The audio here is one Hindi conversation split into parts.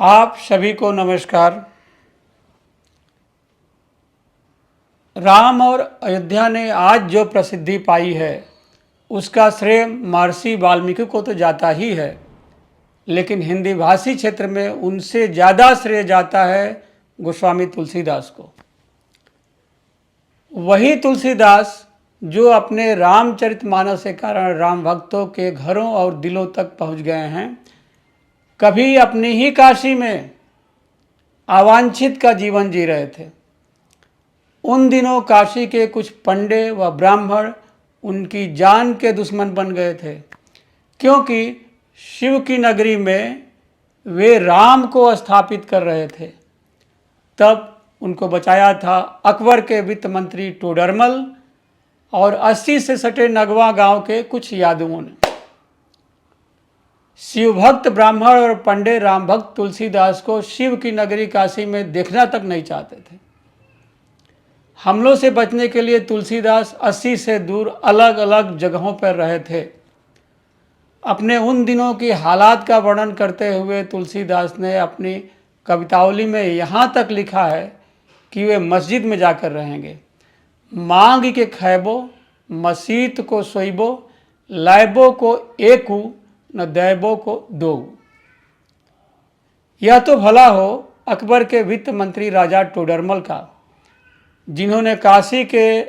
आप सभी को नमस्कार। राम और अयोध्या ने आज जो प्रसिद्धि पाई है उसका श्रेय महर्षि वाल्मीकि को तो जाता ही है, लेकिन हिंदी भाषी क्षेत्र में उनसे ज़्यादा श्रेय जाता है गोस्वामी तुलसीदास को। वही तुलसीदास जो अपने रामचरितमानस के कारण राम भक्तों के घरों और दिलों तक पहुंच गए हैं। कभी अपनी ही काशी में अवांछित का जीवन जी रहे थे। उन दिनों काशी के कुछ पंडे व ब्राह्मण उनकी जान के दुश्मन बन गए थे, क्योंकि शिव की नगरी में वे राम को स्थापित कर रहे थे। तब उनको बचाया था अकबर के वित्त मंत्री टोडरमल और 80 से सटे नगवा गांव के कुछ यादवों ने। शिव भक्त ब्राह्मण और पंडे राम भक्त तुलसीदास को शिव की नगरी काशी में देखना तक नहीं चाहते थे। हमलों से बचने के लिए तुलसीदास 80 से दूर अलग अलग जगहों पर रहे थे। अपने उन दिनों की हालात का वर्णन करते हुए तुलसीदास ने अपनी कवितावली में यहाँ तक लिखा है कि वे मस्जिद में जाकर रहेंगे। मांग के खैबो मसीत को सोइबो, लाइबो को एकू न दैबो को दो। यह तो भला हो अकबर के वित्त मंत्री राजा टोडरमल का, जिन्होंने काशी के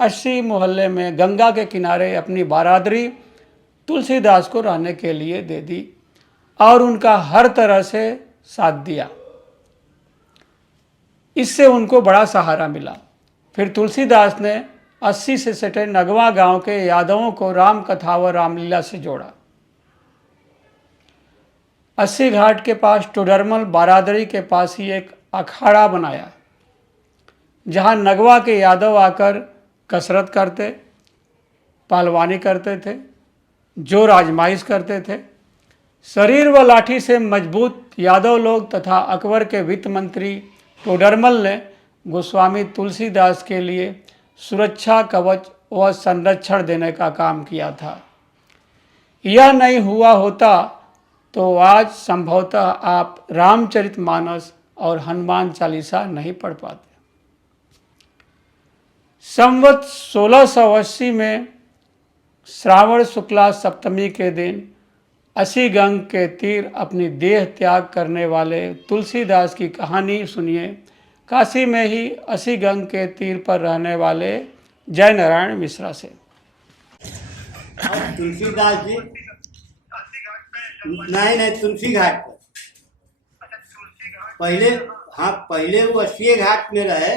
80 मोहल्ले में गंगा के किनारे अपनी बारादरी तुलसीदास को रहने के लिए दे दी और उनका हर तरह से साथ दिया। इससे उनको बड़ा सहारा मिला। फिर तुलसीदास ने 80 से सटे नगवा गांव के यादवों को राम कथा व रामलीला से जोड़ा। 80 घाट के पास टोडरमल बारादरी के पास ही एक अखाड़ा बनाया, जहां नगवा के यादव आकर कसरत करते, पहलवानी करते थे, जोर आजमाइश करते थे। शरीर व लाठी से मजबूत यादव लोग तथा अकबर के वित्त मंत्री टोडरमल ने गोस्वामी तुलसीदास के लिए सुरक्षा कवच व संरक्षण देने का काम किया था। यह नहीं हुआ होता तो आज संभवतः आप रामचरितमानस और हनुमान चालीसा नहीं पढ़ पाते। संवत 1680 में श्रावण शुक्ला सप्तमी के दिन असी गंग के तीर अपनी देह त्याग करने वाले तुलसीदास की कहानी सुनिए। काशी में ही असी गंग के तीर पर रहने वाले जय नारायण मिश्रा से। तुलसीदास जी नहीं तुलसी घाट पर पहले वो 80 घाट में रहे,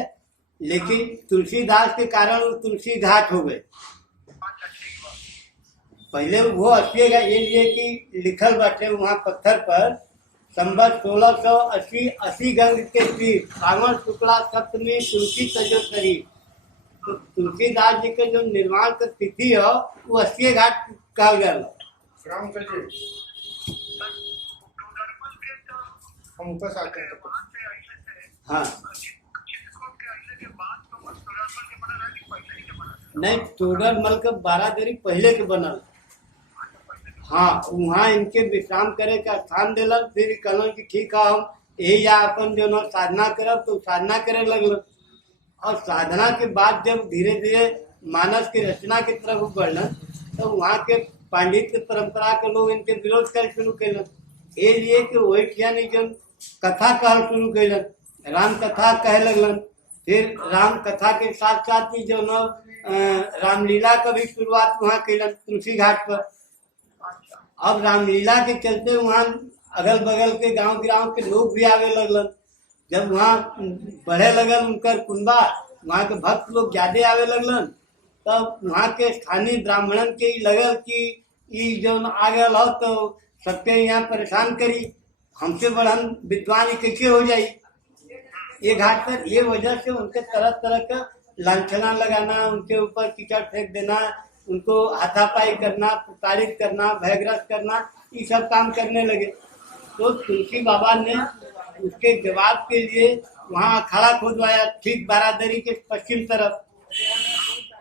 लेकिन तुलसीदास के कारण वो तुलसी घाट हो गए। पहले वो 80 घाट ये लिए कि लिखल बाटे वहाँ पत्थर पर संवत 1680 80 गंग के तीर श्रावण शुक्ला सप्तमी तुलसी तजो शरीर। तो तुलसीदास जी के जो निर्माण का तिथि है वो 80 घाट कहल गया। हाँ नहीं, टोडरमल के बारादरी पहले के बनल। हाँ, वहाँ इनके विश्राम करे का स्थान दिलक। फिर कहलन कि ठीक है हम यही जा अपन जो न साधना करब, तो साधना करे लगल। और साधना के बाद जब धीरे धीरे मानस की रचना की तरफ बढ़लन, तो वहाँ के पांडित्य परंपरा के लोग इनके विरोध कर शुरू कैलन। ये लिए कि वही यानी जो कथा कहल शुरू कैलन, राम कथा कहे लगलन। फिर राम कथा के साथ साथ ही जो न रामलीला का भी शुरुआत वहाँ कैलन तुलसी घाट पर। अब रामलीला के चलते वहाँ अगल बगल के गांव गिराव के लोग भी आवे लगलन। जब वहाँ बढ़े लगल उनकर कुंबा, वहाँ के भक्त लोग ज्यादा आवे लगलन, तब वहाँ के स्थानीय ब्राह्मणन के लगल कि ये जो आ गया हो तो सबके यहाँ परेशान करी, हमसे बढ़न विद्वान कैसे हो जाई ये घाट पर। ये वजह से उनके तरह तरह का लांछना लगाना, उनके ऊपर कीचड़ फेंक देना, उनको हाथापाई करना, प्रताड़ित करना, भयग्रस्त करना, ये सब काम करने लगे। तो तुलसी बाबा ने उसके जवाब के लिए वहाँ अखाड़ा खोदवाया, ठीक बारादरी के पश्चिम तरफ।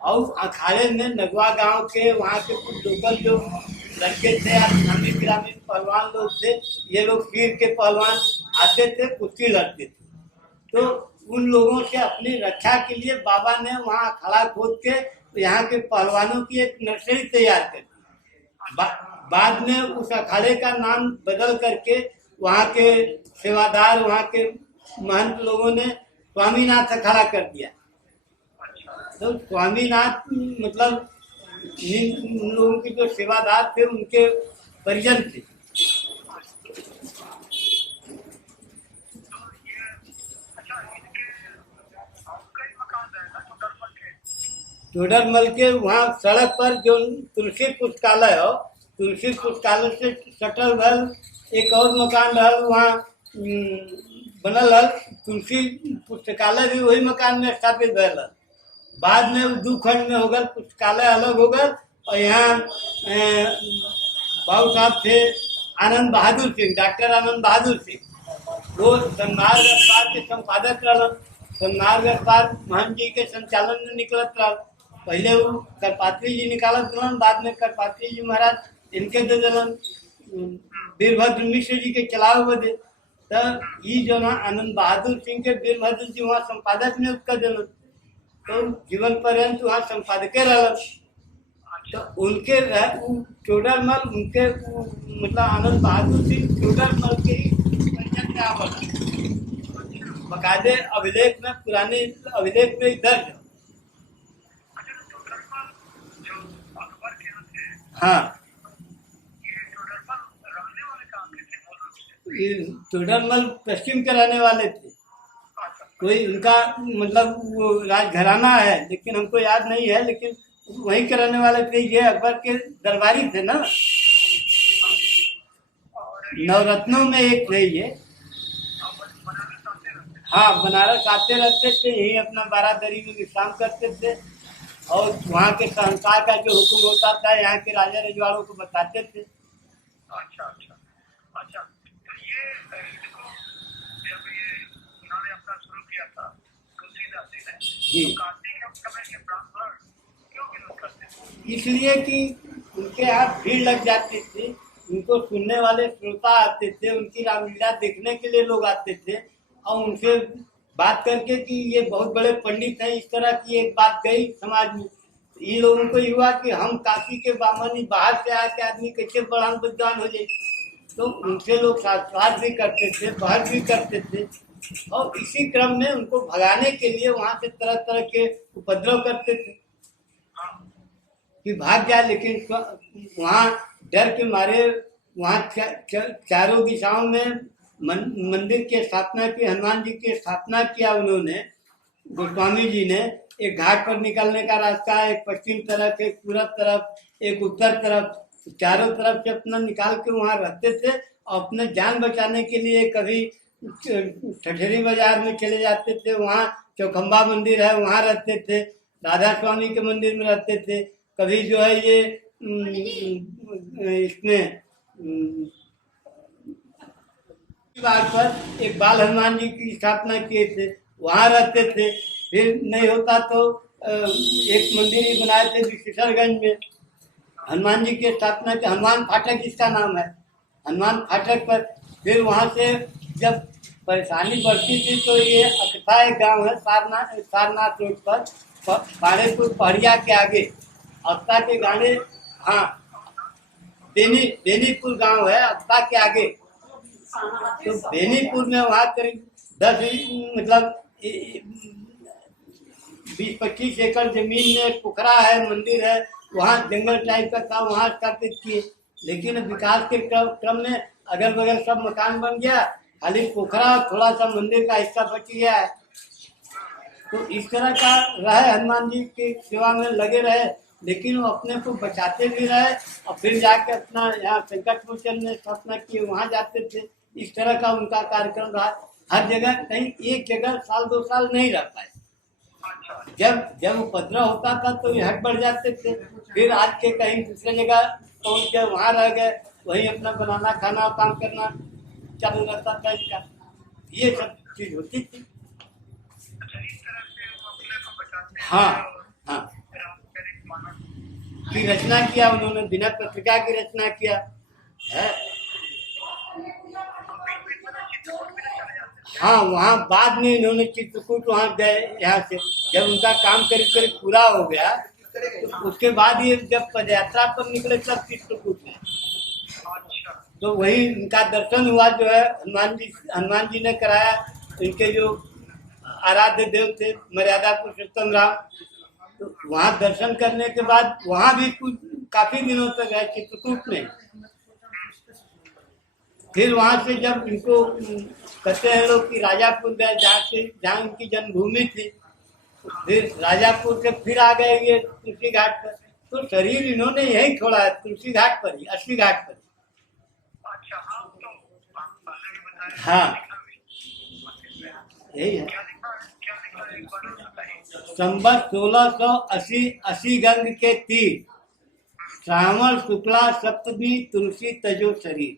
और अखाड़े में नगवा गांव के वहाँ के कुछ लोकल जो लड़के थे या ग्रामीण ग्रामीण पहलवान लोग थे, ये लोग पीर के पहलवान आते थे, कुश्ती लड़ते थे। तो उन लोगों से अपनी रक्षा के लिए बाबा ने वहाँ अखाड़ा खोद के यहाँ के पहलवानों की एक नर्सरी तैयार कर दी। बाद में उस अखाड़े का नाम बदल करके वहाँ के सेवादार, वहाँ के महंत लोगों ने स्वामीनाथ अखाड़ा कर दिया। तो स्वामीनाथ मतलब उन लोगों के जो सेवादार थे उनके परिजन थे। टोडरमल के वहाँ सड़क पर जो तुलसी पुस्तकालय हो, तुलसी पुस्तकालय से सटल भल एक और मकान रहा वहाँ बनल है। तुलसी पुस्तकालय भी वही मकान में स्थापित भल। बाद में दो खंड में हो गल, पुस्तकालय अलग हो गल और यहाँ बाबू साहब थे आनंद बहादुर सिंह, डॉक्टर आनंद बहादुर सिंह, वो संघार व्यापार के संपादक रहा। संघार व्यापार महंत जी के संचालन में निकलत रहा। पहले वो करपात्री जी निकालत रहन, बाद में करपात्री जी महाराज इनके दे दिलन वीरभद्र मिश्र जी के चलाव बदे। तो ये जो ना आनंद बहादुर सिंह के वीरभद्र जी वहाँ संपादक नियुक्त कर दिलन, तो जीवन पर्यंत वहाँ संपादक रहलन। तो उनके टोडरमल उनके मतलब आनंद बहादुर सिंह टोडरमल के ही परिजन में आवला। बकायदे अभिलेख में, पुराने अभिलेख में दर्ज है। हाँ, टोडरमल पश्चिम के रहने वाले थे। कोई उनका मतलब वो राजघराना है लेकिन हमको याद नहीं है, लेकिन वहीं के रहने वाले थे। ये अकबर के दरबारी थे ना, नवरत्नों में एक थे ये। हाँ, बनारस आते रहते थे, यही अपना बारादरी में विश्राम करते थे और वहाँ के संसार का जो हुक्म होता था यहाँ के राजा रजवाड़ों को बताते थे। अच्छा अच्छा अच्छा। तो ये इसको जब ये उन्होंने अपना शुरू किया था तुलसीदास जी ने, तो कार्तिक समय के ब्राह्मण क्यों विरोध करते थे? इसलिए कि उनके यहाँ भीड़ लग जाती थी, उनको सुनने वाले श्रोता आते थे, उनकी रामलीला देखने के लिए लोग आते थे और उनसे बात करके कि ये बहुत बड़े पंडित हैं, इस तरह की एक बात गई समाज में। इन लोगों को युवा कि हम काशी के बामनी बाहर से आके आदमी कैसे बड़ा विद्वान हो जाए। तो उनसे लोग शास्त्रार्थ भी करते थे, बहस भी करते थे और इसी क्रम में उनको भगाने के लिए वहां से तरह तरह के उपद्रव करते थे कि भाग जाए। लेकिन वहाँ डर के मारे वहाँ चारों दिशाओं में मंदिर की स्थापना की, हनुमान जी की स्थापना किया उन्होंने। गोस्वामी जी ने एक घाट पर निकलने का रास्ता, एक पश्चिम तरफ, एक पूरब तरफ, एक उत्तर तरफ, चारों तरफ से अपना निकाल के वहाँ रहते थे और अपने जान बचाने के लिए कभी ठठेरी बाजार में चले जाते थे, वहाँ चौखंबा मंदिर है वहाँ रहते थे, राधा स्वामी के मंदिर में रहते थे। कभी जो है ये इसमें बाग पर एक बाल हनुमान जी की स्थापना किए थे, वहाँ रहते थे। फिर नहीं होता तो एक मंदिर ही बनाए थे विशेषरगंज में, हनुमान जी की स्थापना के, हनुमान फाटक इसका नाम है, हनुमान फाटक पर। फिर वहाँ से जब परेशानी बढ़ती थी तो ये अकथा एक गांव है सारनाथ रोड पर, पाड़ेपुर पहड़िया के आगे अकथा के गाने, हाँ बेनीपुर गांव है अकथा के आगे। तो बेनीपुर में वहाँ करीब 10 मतलब 20-25 एकड़ जमीन में पोखरा है, मंदिर है, वहाँ जंगल टाइप का था, वहाँ स्थापित किए। लेकिन विकास के क्रम में अगल बगल सब मकान बन गया, खाली पोखरा थोड़ा सा मंदिर का हिस्सा बच गया है। तो इस तरह का रहे, हनुमान जी की सेवा में लगे रहे, लेकिन वो अपने को बचाते भी रहे और फिर जाके अपना यहाँ संकट मोचन में स्थापना किए, वहाँ जाते थे। इस तरह का उनका कार्यक्रम रहा। हर जगह कहीं एक जगह साल 2 साल नहीं रह पाए। जब उपद्रव होता था तो ये हट बढ़ जाते थे, फिर आज के कहीं दूसरे जगह पहुंच गए, वहाँ रह गए, वहीं अपना बनाना खाना काम करना चालू रहता था इसका, ये सब चीज होती थी। अच्छा, इस तरह से वो अपने को बचाते हैं। हाँ हाँ की रचना किया उन्होंने, विनय पत्रिका की रचना किया है। हाँ, वहाँ बाद में इन्होंने चित्रकूट वहाँ गए, यहाँ से जब उनका काम करीब करीब पूरा हो गया तो उसके बाद ये जब पदयात्रा पर निकले तब चित्रकूट में, तो वही इनका दर्शन हुआ जो है हनुमान जी ने कराया। इनके जो आराध्य देव थे मर्यादा पुरुषोत्तम राम, तो वहाँ दर्शन करने के बाद वहाँ भी कुछ काफी दिनों तक है चित्रकूट में। फिर वहां से जब इनको कहते हैं लोग कि राजापुर गए, जहाँ इनकी जन्मभूमि थी, फिर राजापुर से फिर आ गए ये तुलसी घाट पर, तो शरीर इन्होंने यही छोड़ा है तुलसी घाट पर ही, अस्सी घाट पर। हाँ, यही है। संवत 1680 गंग के तीर, श्रावण शुक्ला सप्तमी तुलसी तजो शरीर।